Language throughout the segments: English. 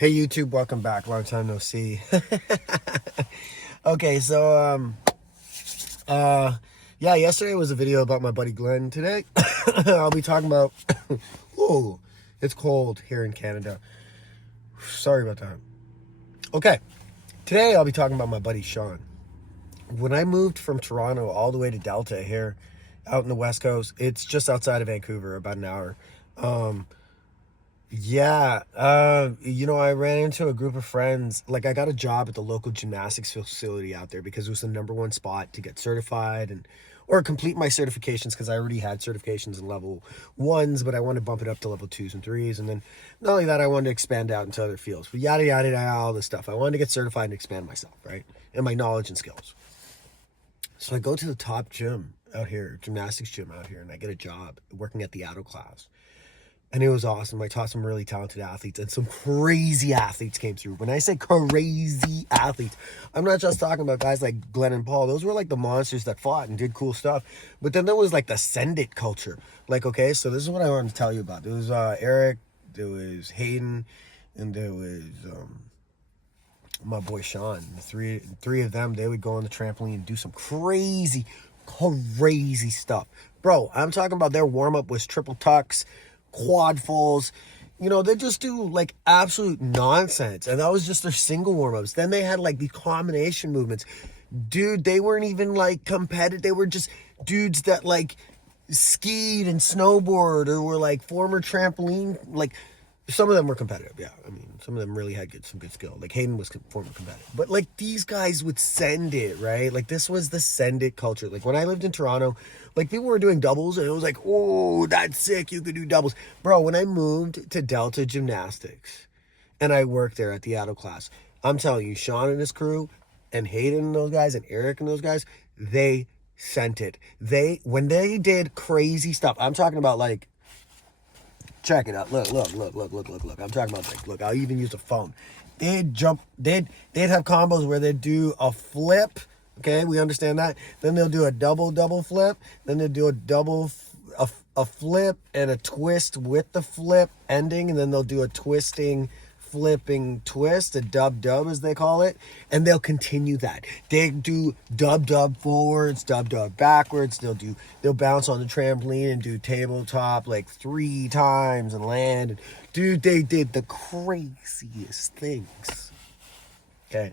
Hey YouTube, welcome back. Long time no see. Okay, so yeah, yesterday was a video about my buddy Glenn. Today I'll be talking about oh, it's cold here in Canada. Sorry about that. Okay. Today I'll be talking about my buddy Shaun. When I moved from Toronto all the way to Delta here out in the West Coast, it's just outside of Vancouver, about an hour. Um Yeah, I ran into a group of friends. Like, I got a job at the local gymnastics facility out there because it was the number one spot to get certified and or complete my certifications because I already had certifications in level ones, but I wanted to bump it up to level twos and threes. And then not only that, I wanted to expand out into other fields, but yada, yada, yada, all this stuff. I wanted to get certified and expand myself, right? And my knowledge and skills. So I go to the top gym out here, gymnastics gym out here, and I get a job working at the adult class. And it was awesome. I taught some really talented athletes, and some crazy athletes came through. When I say crazy athletes, I'm not just talking about guys like Glenn and Paul. Those were like the monsters that fought and did cool stuff. But then there was like the send it culture. Like, okay, so this is what I wanted to tell you about. There was Eric, there was Hayden, and there was my boy Shaun. The three of them, they would go on the trampoline and do some crazy stuff. Bro, I'm talking about their warm-up was triple tucks, quad falls. They just do like absolute nonsense. And that was just their single warm-ups. Then they had like the combination movements. Dude, they weren't even like competitive. They were just dudes that like skied and snowboard or were like former trampoline. Like, some of them were competitive, yeah. I mean, some of them really had some good skill. Like Hayden was former competitive. But like these guys would send it, right? Like this was the send it culture. Like when I lived in Toronto, like people were doing doubles and it was like, oh, that's sick. You could do doubles. Bro, when I moved to Delta Gymnastics and I worked there at the adult class, I'm telling you, Shaun and his crew and Hayden and those guys and Eric and those guys, they sent it. When they did crazy stuff, I'm talking about like, check it out. Look. I'm talking about like, look, I'll even use a phone. They'd have combos where they'd do a flip. Okay, we understand that. Then they'll do a double flip. Then they'll do a flip and a twist with the flip ending. And then they'll do a flipping twist, a dub as they call it, and they'll continue that. They do dub forwards, dub backwards. They'll bounce on the trampoline and do tabletop like 3 times and land. And dude, they did the craziest things. Okay.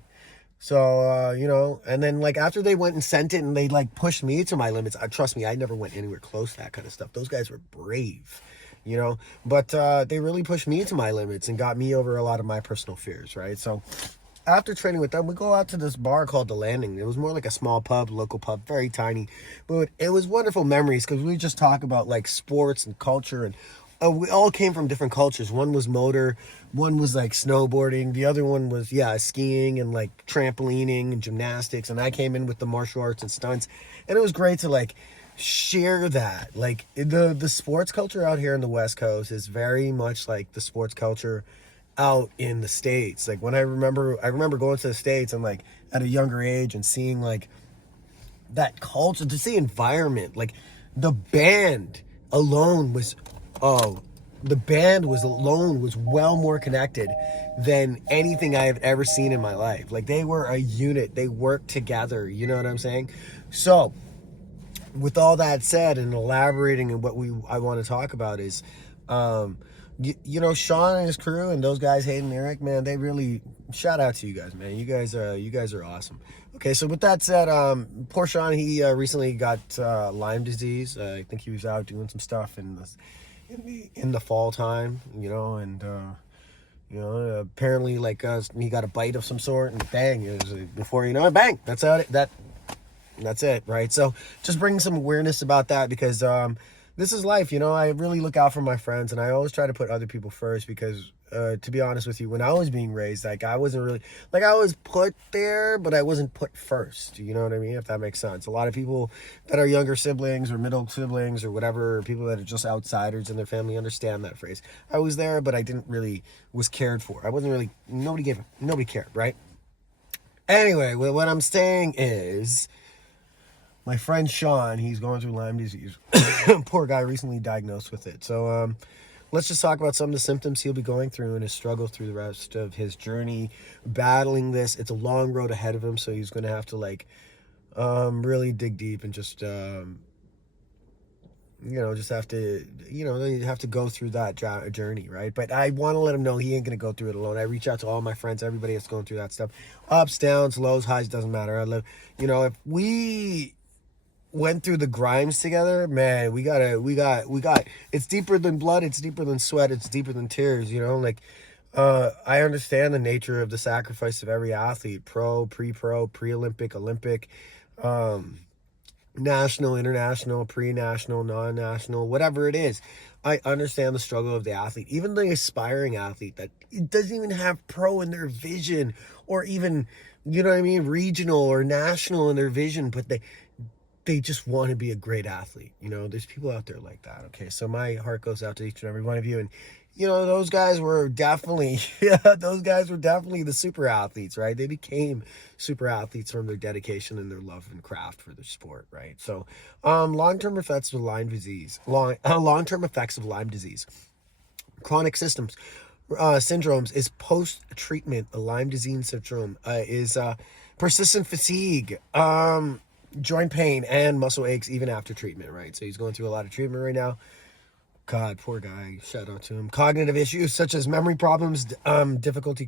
So, and then like after they went and sent it and they like pushed me to my limits, trust me, I never went anywhere close to that kind of stuff. Those guys were brave. But they really pushed me to my limits and got me over a lot of my personal fears, right? So after training with them, we go out to this bar called The Landing. It was more like a small pub, local pub, very tiny, but it was wonderful memories because we just talk about like sports and culture, and we all came from different cultures. One was motor, one was like snowboarding, the other one was skiing and like trampolining and gymnastics, and I came in with the martial arts and stunts, and it was great to like share that. Like the sports culture out here in the West Coast is very much like the sports culture out in the States. Like when I remember going to the States and like at a younger age and seeing like that culture, to see environment, like the band alone was well more connected than anything I have ever seen in my life. Like they were a unit, they worked together, you know what I'm saying? So with all that said and elaborating on what I want to talk about is, Shaun and his crew and those guys, Hayden and Eric, man, they really, shout out to you guys, man. You guys are awesome. Okay, so with that said, poor Shaun, he recently got Lyme disease. I think he was out doing some stuff in the fall time, and apparently like he got a bite of some sort and bang, it was before you know it, bang. That's it, right? So just bringing some awareness about that because this is life, I really look out for my friends and I always try to put other people first because to be honest with you, when I was being raised, like I wasn't really, like I was put there, but I wasn't put first, you know what I mean? If that makes sense. A lot of people that are younger siblings or middle siblings or whatever, people that are just outsiders in their family understand that phrase. I was there, but I didn't really was cared for. I wasn't really, nobody cared, right? Anyway, what I'm saying is, my friend Shaun, he's going through Lyme disease. Poor guy, recently diagnosed with it. So let's just talk about some of the symptoms he'll be going through and his struggle through the rest of his journey battling this. It's a long road ahead of him, so he's going to have to like really dig deep and just just have to, you have to go through that journey, right? But I want to let him know he ain't going to go through it alone. I reach out to all my friends, everybody that's going through that stuff. Ups, downs, lows, highs, doesn't matter. I live, if we went through the grimes together, man, we got, it's deeper than blood, it's deeper than sweat, it's deeper than tears, like, I understand the nature of the sacrifice of every athlete, pro, pre-pro, pre-Olympic, Olympic, national, international, pre-national, non-national, whatever it is. I understand the struggle of the athlete, even the aspiring athlete that doesn't even have pro in their vision, or even, regional or national in their vision, but they just want to be a great athlete. There's people out there like that. Okay. So my heart goes out to each and every one of you. And, those guys were definitely, the super athletes, right? They became super athletes from their dedication and their love and craft for their sport, right? So, long-term effects of Lyme disease, long-term effects of Lyme disease, chronic syndromes is post-treatment. A Lyme disease syndrome is persistent fatigue, joint pain, and muscle aches even after treatment, right? So he's going through a lot of treatment right now. God, poor guy. Shout out to him. Cognitive issues such as memory problems, difficulty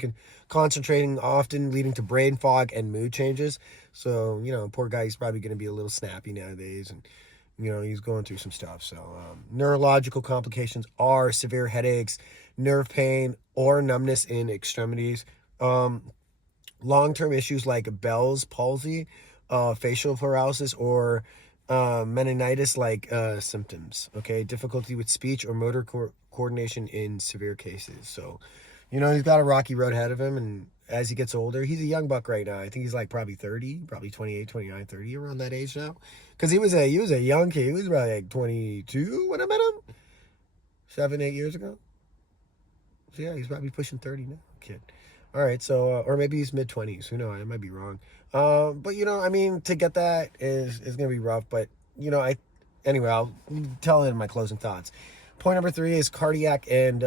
concentrating, often leading to brain fog and mood changes. So, poor guy, he's probably going to be a little snappy nowadays, and he's going through some stuff. So, neurological complications are severe headaches, nerve pain, or numbness in extremities. Long-term issues like Bell's palsy, facial paralysis, or meningitis like symptoms. Okay, difficulty with speech or motor coordination in severe cases. So, he's got a rocky road ahead of him, and as he gets older, he's a young buck right now. I think he's like probably 30, probably 28, 29, 30, around that age now. Because he was a young kid. He was probably like 22 when I met him 7-8 years ago. So yeah, he's probably pushing 30 now, kid. All right, so or maybe he's mid-20s. Who knows? I might be wrong. But to get that is gonna be rough. But anyway, I'll tell it in my closing thoughts. Point number 3 is cardiac and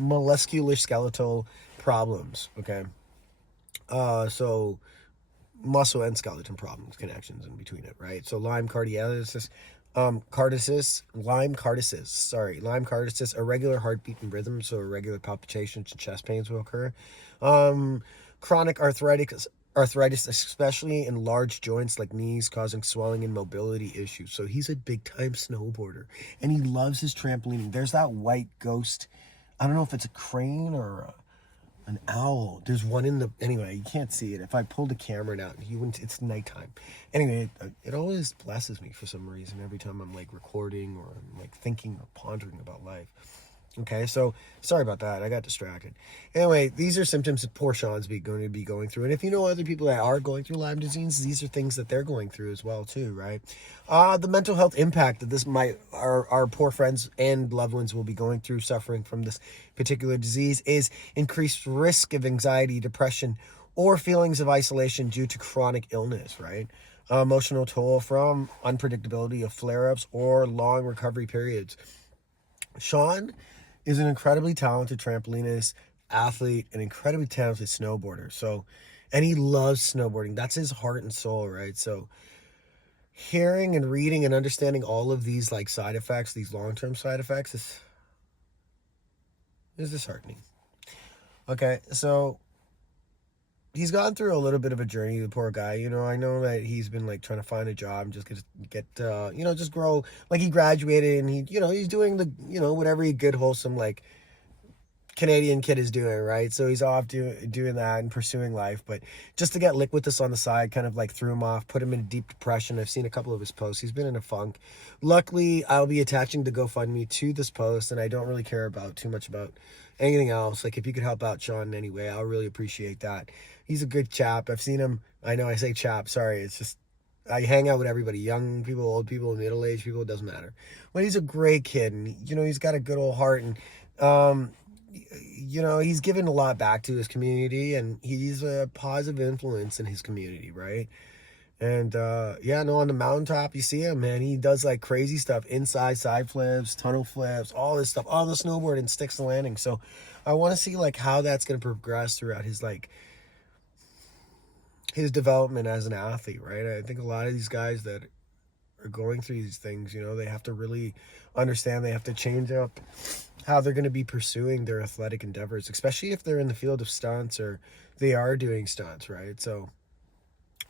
musculoskeletal problems. Okay, so muscle and skeleton problems, connections in between it, right? So Lyme cardiasis, Lyme cardiasis, irregular heartbeat and rhythm, so irregular palpitations and chest pains will occur. Chronic arthritis, especially in large joints like knees, causing swelling and mobility issues. So he's a big time snowboarder, and he loves his trampolining. There's that white ghost. I don't know if it's a crane or an owl. There's one anyway, you can't see it. If I pulled the camera out, you wouldn't. It's nighttime. Anyway, it always blesses me for some reason every time I'm like recording or I'm like thinking or pondering about life. Okay, so sorry about that. I got distracted. Anyway, these are symptoms that poor Shaun's going to be going through. And if you know other people that are going through Lyme disease, these are things that they're going through as well too, right? The mental health impact that this our poor friends and loved ones will be going through, suffering from this particular disease, is increased risk of anxiety, depression, or feelings of isolation due to chronic illness, right? Emotional toll from unpredictability of flare-ups or long recovery periods. Shaun is an incredibly talented trampolinist, athlete, an incredibly talented snowboarder. So, and he loves snowboarding. That's his heart and soul, right? So, hearing and reading and understanding all of these like side effects, these long-term side effects, is disheartening. Okay, so he's gone through a little bit of a journey, the poor guy. I know that he's been like trying to find a job and just get just grow. Like he graduated and he's doing the, whatever a good, wholesome, like Canadian kid is doing, right? So he's off doing that and pursuing life. But just to get lick with this on the side kind of like threw him off, put him in a deep depression. I've seen a couple of his posts. He's been in a funk. Luckily, I'll be attaching the GoFundMe to this post, and I don't really care too much about anything else. Like if you could help out Shaun in any way, I'll really appreciate that. He's a good chap. I've seen him. I know I say chap. Sorry. It's just I hang out with everybody, young people, old people, middle-aged people. It doesn't matter. But he's a great kid, and he's got a good old heart, and he's given a lot back to his community, and he's a positive influence in his community, right? And yeah, no, on the mountaintop, you see him, man. He does like crazy stuff, inside side flips, tunnel flips, all this stuff on the snowboard and sticks the landing. So I want to see like how that's going to progress throughout his like his development as an athlete, right? I think a lot of these guys that are going through these things, you know, they have to really understand, they have to change up how they're going to be pursuing their athletic endeavors, especially if they're in the field of stunts or they are doing stunts, right? So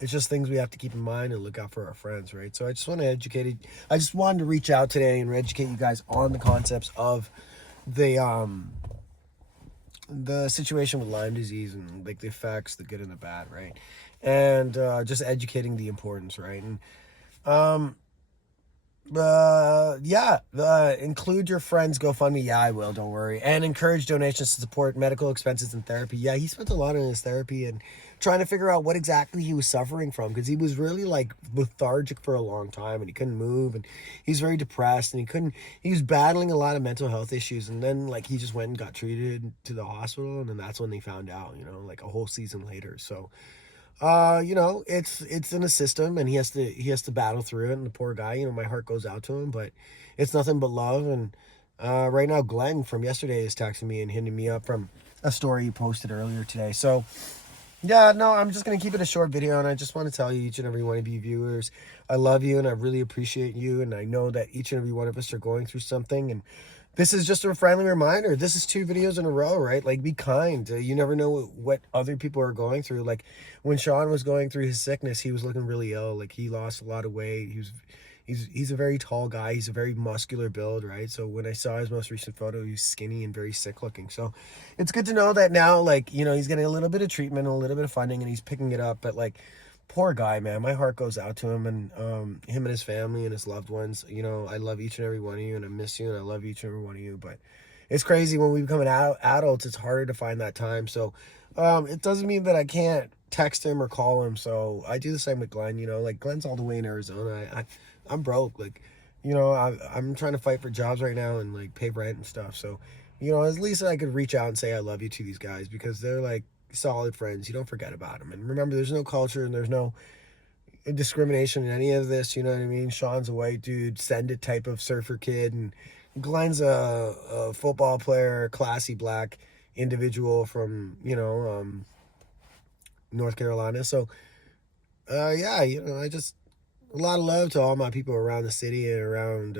it's just things we have to keep in mind and look out for our friends, right? So I just want to I just wanted to reach out today and educate you guys on the concepts of the situation with Lyme disease and like the effects, the good and the bad, right? And just educating the importance, right? And yeah, include your friends GoFundMe. Yeah, I will, don't worry. And encourage donations to support medical expenses and therapy. Yeah, he spent a lot on his therapy and trying to figure out what exactly he was suffering from, because he was really like lethargic for a long time and he couldn't move and he's very depressed and he was battling a lot of mental health issues. And then like he just went and got treated to the hospital, and then that's when they found out, you know, like a whole season later. So you know, it's in a system and he has to battle through it, and the poor guy, you know, my heart goes out to him, but it's nothing but love. And right now Glenn from yesterday is texting me and hitting me up from a story he posted earlier today. So yeah, no, I'm just gonna keep it a short video, and I just want to tell you, each and every one of you viewers, I love you and I really appreciate you, and I know that each and every one of us are going through something, and this is just a friendly reminder. This is 2 videos in a row, right? Like, be kind. You never know what other people are going through. Like, when Shaun was going through his sickness, he was looking really ill. Like, he lost a lot of weight. He's a very tall guy. He's a very muscular build, right? So when I saw his most recent photo, he's skinny and very sick looking. So it's good to know that now, like, you know, he's getting a little bit of treatment, a little bit of funding, and he's picking it up. But like, poor guy, man, my heart goes out to him, and him and his family and his loved ones. You know, I love each and every one of you, and I miss you, and I love each and every one of you. But it's crazy, when we become adults, it's harder to find that time. So it doesn't mean that I can't text him or call him. So I do the same with Glenn. You know, like, Glenn's all the way in Arizona. I'm broke. Like, you know, I'm trying to fight for jobs right now and like pay rent and stuff. So, you know, at least I could reach out and say I love you to these guys, because they're like solid friends. You don't forget about them. And remember, there's no culture and there's no discrimination in any of this. You know what I mean? Shaun's a white dude, send it type of surfer kid, and Glenn's a football player, classy black individual from, you know, North Carolina. So yeah, you know, I just, a lot of love to all my people around the city and around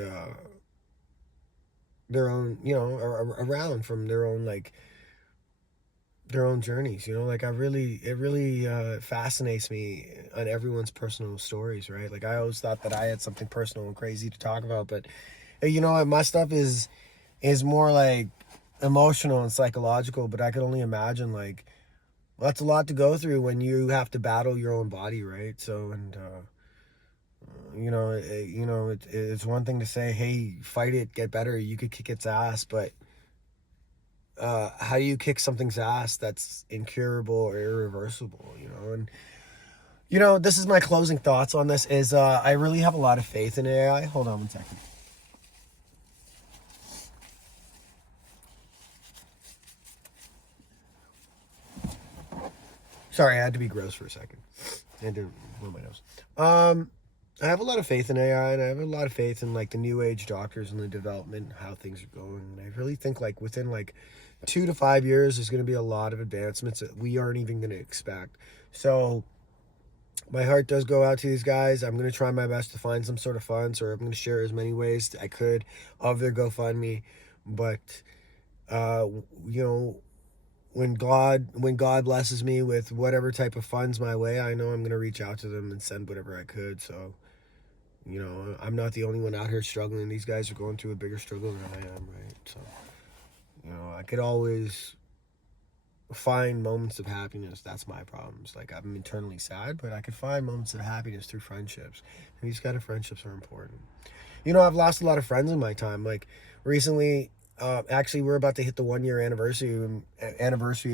their own, you know, around from their own, like, their own journeys, you know. Like, it really fascinates me on everyone's personal stories, right? Like, I always thought that I had something personal and crazy to talk about, but you know what, my stuff is more like emotional and psychological. But I could only imagine, like, that's a lot to go through when you have to battle your own body, right? So, and you know, it's one thing to say, hey, fight it, get better, you could kick its ass, but how do you kick something's ass that's incurable or irreversible, you know? And you know, this is my closing thoughts on this is I really have a lot of faith in AI. Hold on one second. Sorry, I had to be gross for a second. I had to blow my nose. I have a lot of faith in AI, and I have a lot of faith in like the new age doctors and the development and how things are going. And I really think like within like 2 to 5 years, there's going to be a lot of advancements that we aren't even going to expect. So my heart does go out to these guys. I'm going to try my best to find some sort of funds, or I'm going to share as many ways I could of their GoFundMe. But you know, when God blesses me with whatever type of funds my way, I know I'm going to reach out to them and send whatever I could. So, you know, I'm not the only one out here struggling. These guys are going through a bigger struggle than I am, right? So, you know, I could always find moments of happiness. That's my problems. Like, I'm internally sad, but I could find moments of happiness through friendships. And these kind of friendships are important. You know, I've lost a lot of friends in my time. Like, recently, actually, we're about to hit the 1-year anniversary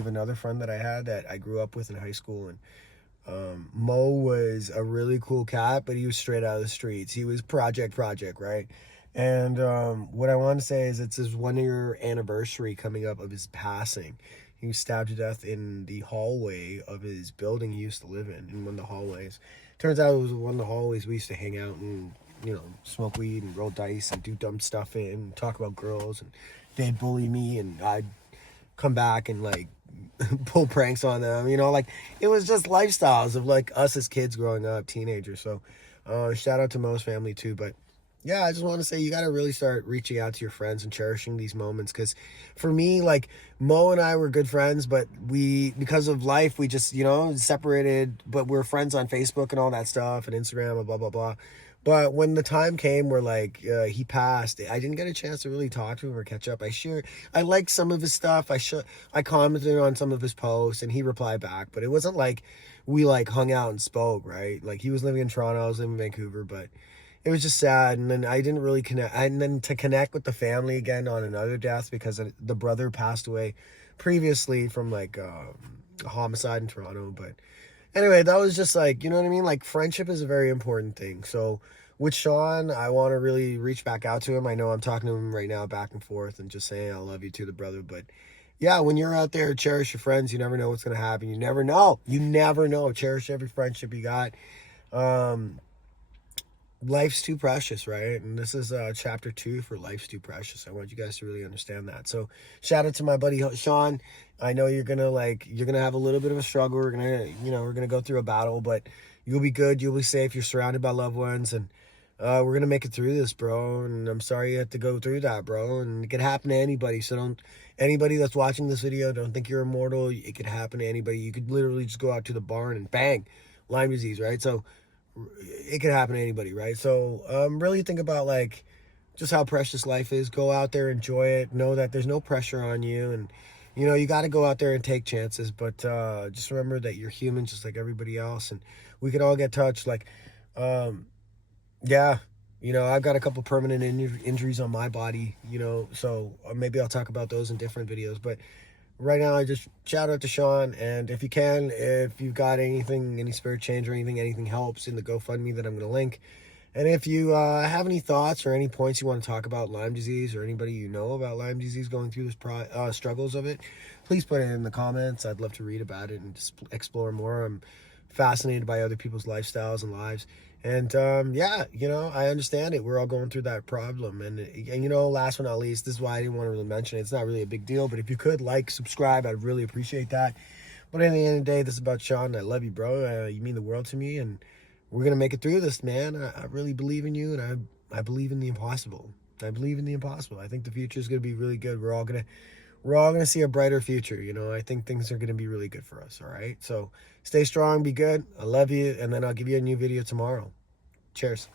of another friend that I had that I grew up with in high school. And Mo was a really cool cat, but he was straight out of the streets. He was project, right? And what I want to say is it's his 1-year anniversary coming up of his passing. He was stabbed to death in the hallway of his building he used to live in one of the hallways. Turns out it was one of the hallways we used to hang out and, smoke weed and roll dice and do dumb stuff in and talk about girls. And they'd bully me and I'd come back and like pull pranks on them. Like it was just lifestyles of like us as kids growing up, teenagers. So shout out to Mo's family too. But yeah, I just want to say you got to really start reaching out to your friends and cherishing these moments. Because for me, like Mo and I were good friends, but because of life, we just, separated, but we're friends on Facebook and all that stuff and Instagram and blah, blah, blah. But when the time came where like he passed, I didn't get a chance to really talk to him or catch up. I liked some of his stuff. I commented on some of his posts and he replied back, but it wasn't like we like hung out and spoke, right? Like he was living in Toronto, I was living in Vancouver, but it was just sad. And then I didn't really connect. And then to connect with the family again on another death, because the brother passed away previously from like a homicide in Toronto. But anyway, that was just like, you know what I mean? Like friendship is a very important thing. So with Shaun, I want to really reach back out to him. I know I'm talking to him right now back and forth and just saying I love you to the brother. But yeah, when you're out there, cherish your friends. You never know what's going to happen. You never know. You never know. Cherish every friendship you got. Life's too precious, right? And this is chapter 2 for Life's Too Precious. I want you guys to really understand that. So shout out to my buddy Shaun. I know you're gonna have a little bit of a struggle. We're gonna go through a battle, but you'll be good. You'll be safe. You're surrounded by loved ones, and we're gonna make it through this, bro. And I'm sorry you had to go through that, bro. And it could happen to anybody. So anybody that's watching this video, don't think you're immortal. It could happen to anybody. You could literally just go out to the barn and bang, Lyme disease, right? So it could happen to anybody, right? So really think about like just how precious life is. Go out there, enjoy it. Know that there's no pressure on you, and you got to go out there and take chances. But just remember that you're human, just like everybody else, and we could all get touched. Like, yeah, I've got a couple permanent injuries on my body. So maybe I'll talk about those in different videos. But right now, I just shout out to Shaun, and if you've got anything, any spirit change or anything helps in the GoFundMe that I'm going to link. And if you have any thoughts or any points you want to talk about Lyme disease, or anybody you know about Lyme disease going through this struggles of it, please put it in the comments. I'd love to read about it and just explore more. I'm fascinated by other people's lifestyles and lives. And yeah, I understand it. We're all going through that problem. And last but not least, this is why I didn't want to really mention it. It's not really a big deal, but if you could subscribe, I'd really appreciate that. But at the end of the day, this is about Shaun. I love you, bro. You mean the world to me, and we're going to make it through this, man. I really believe in you, and I believe in the impossible. I believe in the impossible. I think the future is going to be really good. We're all going to see a brighter future. I think things are going to be really good for us. All right. So stay strong, be good. I love you. And then I'll give you a new video tomorrow. Cheers.